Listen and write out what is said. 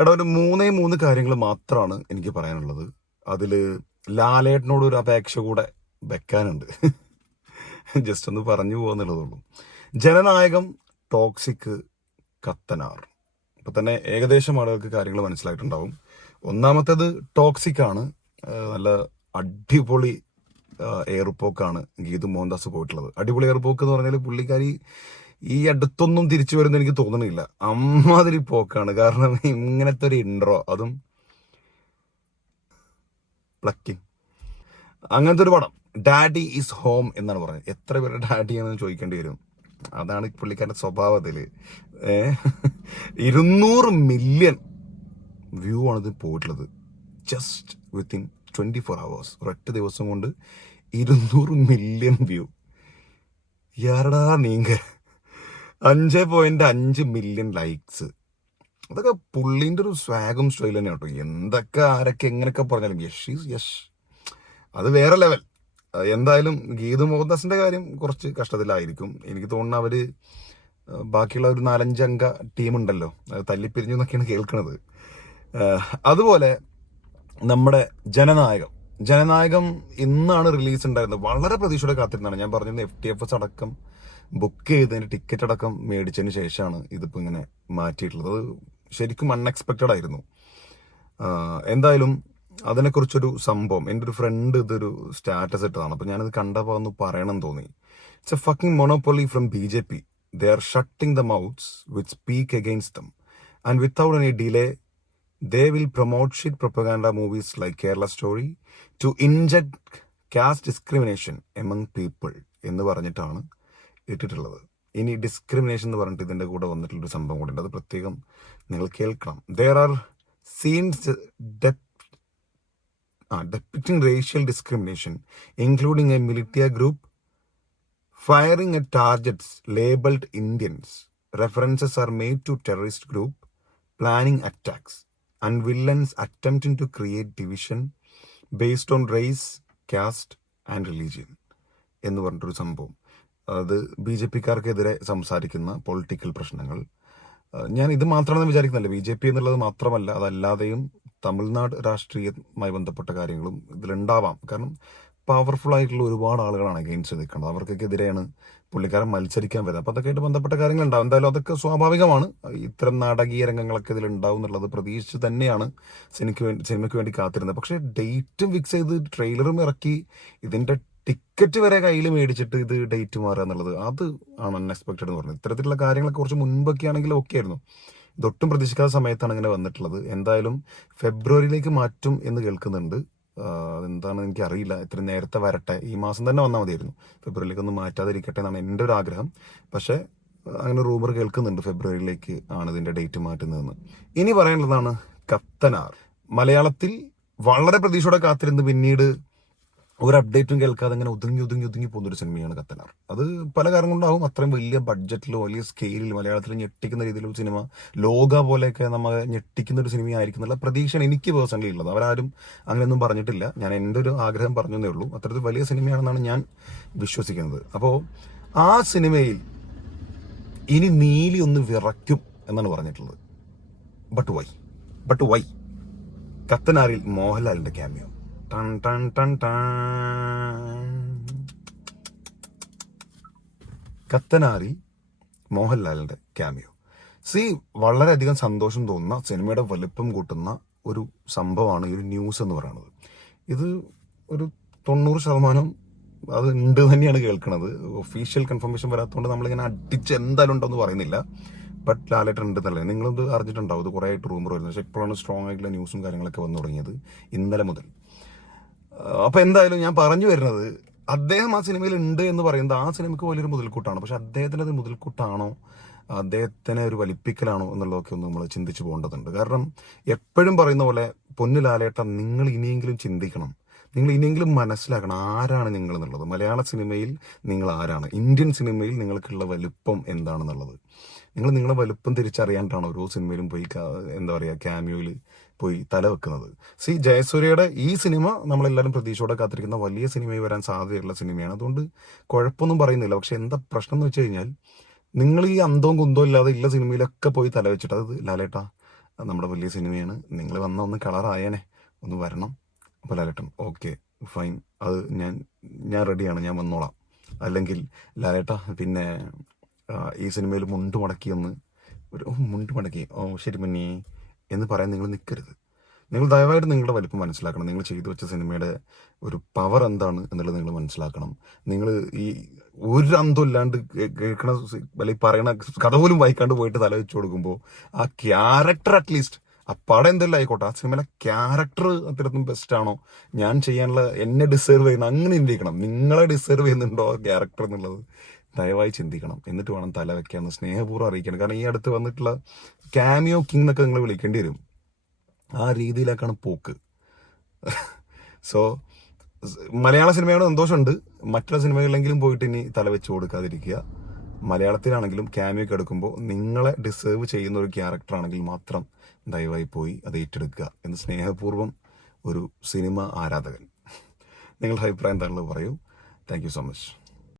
എടാ ഒരു മൂന്നേ മൂന്ന് കാര്യങ്ങൾ മാത്രമാണ് എനിക്ക് പറയാനുള്ളത്. അതിൽ ലാലേട്ടനോട് ഒരു അപേക്ഷ കൂടെ വെക്കാനുണ്ട്. ജസ്റ്റ് ഒന്ന് പറഞ്ഞു പോകുന്നുള്ളതുള്ളൂ ജനനായകം ടോക്സിക് കത്തനാർ. ഇപ്പം തന്നെ ഏകദേശം ആളുകൾക്ക് കാര്യങ്ങൾ മനസ്സിലായിട്ടുണ്ടാവും. ഒന്നാമത്തേത് ടോക്സിക് ആണ് നല്ല അടിപൊളി എയർപോക്കാണ് ഗീതു മോഹൻദാസ് പോയിട്ടുള്ളത്. അടിപൊളി എയർപോക്ക് എന്ന് പറഞ്ഞാൽ പുള്ളിക്കാരി ഈ അടുത്തൊന്നും തിരിച്ചു വരുന്ന എനിക്ക് തോന്നണില്ല. അമ്മാതിരി പോക്കാണ്. കാരണം ഇങ്ങനത്തെ ഒരു ഇൻട്രോ അതും പ്ലക്കിങ് അങ്ങനത്തെ ഒരു പടം. ഡാഡി ഈസ് ഹോം എന്നാണ് പറഞ്ഞത്. എത്ര പേരുടെ ഡാഡിയാണെന്ന് ചോദിക്കേണ്ടി വരും. അതാണ് ഈ പുള്ളിക്കാരന്റെ സ്വഭാവത്തിൽ ഏ? ഇരുന്നൂറ് മില്യൺ വ്യൂ ആണ് ഇത് പോയിട്ടുള്ളത്. Just within twenty four hours ഒരൊറ്റ ദിവസം കൊണ്ട് ഇരുന്നൂറ് മില്യൺ വ്യൂ യാരടാ നീങ്ക? അഞ്ച് പോയിന്റ് അഞ്ച് മില്യൺ ലൈക്സ് അതൊക്കെ പുള്ളിന്റെ ഒരു സ്വാഗും സ്റ്റൈൽ തന്നെ കേട്ടോ. എന്തൊക്കെ ആരൊക്കെ എങ്ങനെയൊക്കെ പറഞ്ഞാലും യഷ് ഈസ് യഷ് അത് വേറെ ലെവൽ എന്തായാലും ഗീതു മോഹൻദാസിന്റെ കാര്യം കുറച്ച് കഷ്ടത്തിലായിരിക്കും. എനിക്ക് തോന്നുന്നു അവർ ബാക്കിയുള്ള ഒരു നാലഞ്ചംഗ ടീമുണ്ടല്ലോ തല്ലിപ്പിരിഞ്ഞു എന്നൊക്കെയാണ് കേൾക്കുന്നത്. അതുപോലെ നമ്മുടെ ജനനായകം. ജനനായകം ഇന്നാണ് റിലീസ് ഉണ്ടായിരുന്നത്. വളരെ പ്രതീക്ഷയോടെ കാത്തിരുന്നാണ് ഞാൻ പറഞ്ഞത് എഫ് ടി എഫ് എസ് അടക്കം ബുക്ക് ചെയ്തതിന് ടിക്കറ്റ് അടക്കം മേടിച്ചതിന് ശേഷമാണ് ഇതിപ്പോൾ ഇങ്ങനെ മാറ്റിയിട്ടുള്ളത്. അത് ശരിക്കും അൺഎക്സ്പെക്റ്റഡ് ആയിരുന്നു. എന്തായാലും അതിനെക്കുറിച്ചൊരു സംഭവം എന്റെ ഒരു ഫ്രണ്ട് ഇതൊരു സ്റ്റാറ്റസ് ഇട്ടതാണ്. അപ്പോൾ ഞാനിത് കണ്ടപ്പോൾ ഒന്ന് പറയണം തോന്നി. It's a fucking monopoly from B J P they are shutting the mouths with speak against them and without any delay they will promote shit propaganda movies like Kerala story to inject caste discrimination among people എന്ന് പറഞ്ഞിട്ടാണ് ഇട്ടിട്ടുള്ളത്. ഇനി discrimination എന്ന് പറഞ്ഞിട്ട് ഇതിന്റെ കൂടെ വന്നിട്ടുള്ളൊരു സംഭവം കൂടെ ഉണ്ട് അത് പ്രത്യേകം നിങ്ങൾ കേൾക്കണം. There are scenes depict a racial discrimination including a militia group firing a targets labelled Indians references are made to terrorist group planning attacks and villains attempting to create division based on race caste and religion എന്ന് പറഞ്ഞിട്ടൊരു സംഭവം. അത് B J പിക്കാർക്കെതിരെ സംസാരിക്കുന്ന political പ്രശ്നങ്ങൾ. ഞാൻ ഇത് മാത്രമാണെന്ന് വിചാരിക്കുന്നില്ല. B J P എന്നുള്ളത് മാത്രമല്ല അതല്ലാതെയും തമിഴ്നാട് രാഷ്ട്രീയമായി ബന്ധപ്പെട്ട കാര്യങ്ങളും ഇതിലുണ്ടാവാം. കാരണം പവർഫുൾ ആയിട്ടുള്ള ഒരുപാട് ആളുകളാണ് അഗെയിൻസ്റ്റ് നിൽക്കുന്നത്. അവർക്കൊക്കെതിരെയാണ് പുള്ളിക്കാരൻ മത്സരിക്കാൻ വരുന്നത്. അപ്പോൾ അതൊക്കെയായിട്ട് ബന്ധപ്പെട്ട കാര്യങ്ങൾ ഉണ്ടാവും എന്തായാലും അതൊക്കെ സ്വാഭാവികമാണ്. ഇത്തരം നാടകീയ രംഗങ്ങളൊക്കെ ഇതിൽ ഉണ്ടാവും എന്നുള്ളത് പ്രതീക്ഷിച്ച് തന്നെയാണ് സിനിമയ്ക്ക് വേണ്ടി സിനിമയ്ക്ക് വേണ്ടി കാത്തിരുന്നത്. പക്ഷേ ഡേറ്റും ഫിക്സ് ചെയ്ത് ട്രെയിലറും ഇറക്കി ഇതിന്റെ ടിക്കറ്റ് വരെ കയ്യിൽ മേടിച്ചിട്ട് ഇത് ഡേറ്റ് മാറുക എന്നുള്ളത് അത് ആണ് അൺഎക്സ്പെക്റ്റഡ് എന്ന് പറഞ്ഞത്. ഇത്തരത്തിലുള്ള കാര്യങ്ങളൊക്കെ കുറച്ച് മുൻപൊക്കെ ആണെങ്കിലും ഓക്കെ ആയിരുന്നു. ഇതൊട്ടും പ്രതീക്ഷിക്കാത്ത സമയത്താണ് ഇങ്ങനെ വന്നിട്ടുള്ളത്. എന്തായാലും ഫെബ്രുവരിയിലേക്ക് മാറ്റും എന്ന് കേൾക്കുന്നുണ്ട്. അതെന്താണെന്ന് എനിക്ക് അറിയില്ല ഇത്ര നേരത്തെ വരട്ടെ. ഈ മാസം തന്നെ വന്നാൽ മതിയായിരുന്നു. ഫെബ്രുവരിയിലേക്ക് ഒന്ന് മാറ്റാതിരിക്കട്ടെ എന്നാണ് എന്റെ ഒരു ആഗ്രഹം. പക്ഷേ അങ്ങനെ റൂമർ കേൾക്കുന്നുണ്ട് ഫെബ്രുവരിയിലേക്ക് ആണ് ഇതിന്റെ ഡേറ്റ് മാറ്റുന്നതെന്ന്. ഇനി പറയാനുള്ളതാണ് കത്തനാർ. മലയാളത്തിൽ വളരെ പ്രതീക്ഷയോടെ കാത്തിരുന്ന് പിന്നീട് ഒരു അപ്ഡേറ്റും കേൾക്കാതെ അങ്ങനെ ഒതുങ്ങി ഒതുങ്ങി ഒതുങ്ങി പോകുന്നൊരു സിനിമയാണ് കത്തനാർ അത് പല കാരണം കൊണ്ടാവും. അത്രയും വലിയ ബഡ്ജറ്റിലോ വലിയ സ്കെയിലിൽ മലയാളത്തിൽ ഞെട്ടിക്കുന്ന രീതിയിലുള്ള സിനിമ ലോക പോലെയൊക്കെ നമ്മൾ ഞെട്ടിക്കുന്ന ഒരു സിനിമയായിരിക്കും എന്നുള്ള പ്രതീക്ഷയാണ് എനിക്ക് പേഴ്സണലി ഉള്ളത്. അവരാരും അങ്ങനെയൊന്നും പറഞ്ഞിട്ടില്ല. ഞാൻ എന്റെ ഒരു ആഗ്രഹം പറഞ്ഞതേ ഉള്ളൂ. അത്തരത്തിൽ വലിയ സിനിമയാണെന്നാണ് ഞാൻ വിശ്വസിക്കുന്നത്. അപ്പോൾ ആ സിനിമയിൽ ഇനി നീലി ഒന്ന് വിറയ്ക്കും എന്നാണ് പറഞ്ഞിട്ടുള്ളത്. ബട്ട് വൈ ബട്ട് വൈ കത്തനാറിൽ മോഹൻലാലിന്റെ ക്യാമിയോ ടൺ ടൺ ടൺ ടൺ കത്തനാരി മോഹൻലാലിന്റെ ക്യാമിയോ സി വളരെയധികം സന്തോഷം തോന്നുന്ന സിനിമയുടെ വലിപ്പം കൂട്ടുന്ന ഒരു സംഭവമാണ് ഈ ഒരു ന്യൂസ് എന്ന് പറയുന്നത്. ഇത് ഒരു തൊണ്ണൂറ് ശതമാനം അത് ഉണ്ട് തന്നെയാണ് കേൾക്കുന്നത് ഒഫീഷ്യൽ കൺഫർമേഷൻ വരാത്തതുകൊണ്ട് നമ്മളിങ്ങനെ അടിച്ച് എന്തായാലും ഉണ്ടെന്ന് പറയുന്നില്ല. ബട്ട് ലാലേട്ടൻ ഉണ്ടെന്നല്ലേ നിങ്ങളിത് അറിഞ്ഞിട്ടുണ്ടാവും ഇത് കുറേ ആയിട്ട് റൂമർ വരുന്നത് പക്ഷേ ഇപ്പോഴാണ് സ്ട്രോങ് ആയിട്ടുള്ള ന്യൂസും കാര്യങ്ങളൊക്കെ വന്നു തുടങ്ങിയത് ഇന്നലെ മുതൽ. അപ്പൊ എന്തായാലും ഞാൻ പറഞ്ഞു വരുന്നത് അദ്ദേഹം ആ സിനിമയിൽ ഉണ്ട് എന്ന് പറയുന്നത് ആ സിനിമയ്ക്ക് വലിയൊരു മുതൽക്കൂട്ടാണ്. പക്ഷെ അദ്ദേഹത്തിന് അത് മുതൽക്കൂട്ടാണോ? അദ്ദേഹത്തിനെ ഒരു വലിപ്പിക്കലാണോ എന്നുള്ളതൊക്കെ ഒന്ന് നമ്മൾ ചിന്തിച്ചു പോകേണ്ടതുണ്ട്. കാരണം എപ്പോഴും പറയുന്ന പോലെ പൊന്നു ലാലേട്ടൻ നിങ്ങൾ ഇനിയെങ്കിലും ചിന്തിക്കണം. നിങ്ങൾ ഇനിയെങ്കിലും മനസ്സിലാക്കണം ആരാണ് നിങ്ങൾ എന്നുള്ളത്. മലയാള സിനിമയിൽ നിങ്ങൾ ആരാണ്? ഇന്ത്യൻ സിനിമയിൽ നിങ്ങൾക്കുള്ള വലുപ്പം എന്താണെന്നുള്ളത്. നിങ്ങൾ നിങ്ങളെ വലുപ്പം തിരിച്ചറിയാണ്ടാണ് ഓരോ സിനിമയിലും പോയി എന്താ പറയുക ക്യാമിയോയിൽ പോയി തല വെക്കുന്നത്. സി ജയസൂര്യയുടെ ഈ സിനിമ നമ്മളെല്ലാവരും പ്രതീക്ഷയോടെ കാത്തിരിക്കുന്ന വലിയ സിനിമയിൽ വരാൻ സാധ്യതയുള്ള സിനിമയാണ്. അതുകൊണ്ട് കുഴപ്പമൊന്നും പറയുന്നില്ല. പക്ഷെ എന്താ പ്രശ്നം എന്ന് വെച്ച് കഴിഞ്ഞാൽ നിങ്ങൾ ഈ അന്തവും കുന്തവും ഇല്ലാതെ ഇല്ല സിനിമയിലൊക്കെ പോയി തല വെച്ചിട്ട് അത് ലാലേട്ടാ നമ്മുടെ വലിയ സിനിമയാണ്. നിങ്ങൾ വന്ന ഒന്ന് കളറായേനെ ഒന്ന് വരണം. അപ്പോൾ ലാലേട്ടൻ ഓക്കെ ഫൈൻ. അത് ഞാൻ ഞാൻ റെഡിയാണ്. ഞാൻ വന്നോളാം. അല്ലെങ്കിൽ ലാലേട്ട പിന്നെ ഈ സിനിമയിൽ മുണ്ട് മടക്കിയൊന്ന് ഒരു മുണ്ട് മടക്കി. ഓ ശരി മന്നി എന്ന് പറയാൻ നിങ്ങൾ നിൽക്കരുത് നിങ്ങൾ ദയവായിട്ട് നിങ്ങളുടെ വലിപ്പം മനസ്സിലാക്കണം. നിങ്ങൾ ചെയ്തു വെച്ച സിനിമയുടെ ഒരു പവർ എന്താണ് എന്നുള്ളത് നിങ്ങൾ മനസ്സിലാക്കണം. നിങ്ങൾ ഈ ഒരു അന്തം ഇല്ലാണ്ട് കേൾക്കണ അല്ലെങ്കിൽ പറയണ കഥ പോലും വായിക്കാണ്ട് പോയിട്ട് തല വെച്ച് കൊടുക്കുമ്പോൾ ആ ക്യാരക്ടർ അറ്റ്ലീസ്റ്റ് ആ പടം എന്തെല്ലാം ആയിക്കോട്ടെ ആ സിനിമയിലെ ക്യാരക്ടർ അത്രത്തും ബെസ്റ്റ് ആണോ? ഞാൻ ചെയ്യാനുള്ള എന്നെ ഡിസേർവ് ചെയ്യുന്ന അങ്ങനെ ഇരിക്കണം നിങ്ങളെ ഡിസേർവ് ചെയ്യുന്നുണ്ടോ ആ ക്യാരക്ടർ എന്നുള്ളത്? ദയവായി ചിന്തിക്കണം. എന്നിട്ട് വേണം തല വെക്കാമെന്ന് സ്നേഹപൂർവം അറിയിക്കണം. കാരണം ഈ അടുത്ത് വന്നിട്ടുള്ള കാമിയോ കിങ് എന്നൊക്കെ നിങ്ങൾ വിളിക്കേണ്ടി വരും. ആ രീതിയിലേക്കാണ് പോക്ക്. സോ മലയാള സിനിമയോട് സന്തോഷമുണ്ട്. മറ്റുള്ള സിനിമകളിലെങ്കിലും പോയിട്ട് ഇനി തല വെച്ച് കൊടുക്കാതിരിക്കുക. മലയാളത്തിലാണെങ്കിലും ക്യാമിയൊക്കെ എടുക്കുമ്പോൾ നിങ്ങളെ ഡിസേർവ് ചെയ്യുന്ന ഒരു ക്യാരക്ടറാണെങ്കിൽ മാത്രം ദയവായി പോയി അത് ഏറ്റെടുക്കുക എന്ന് സ്നേഹപൂർവം ഒരു സിനിമ ആരാധകൻ. നിങ്ങളുടെ അഭിപ്രായം എന്താണുള്ളത് പറയൂ. Thank so much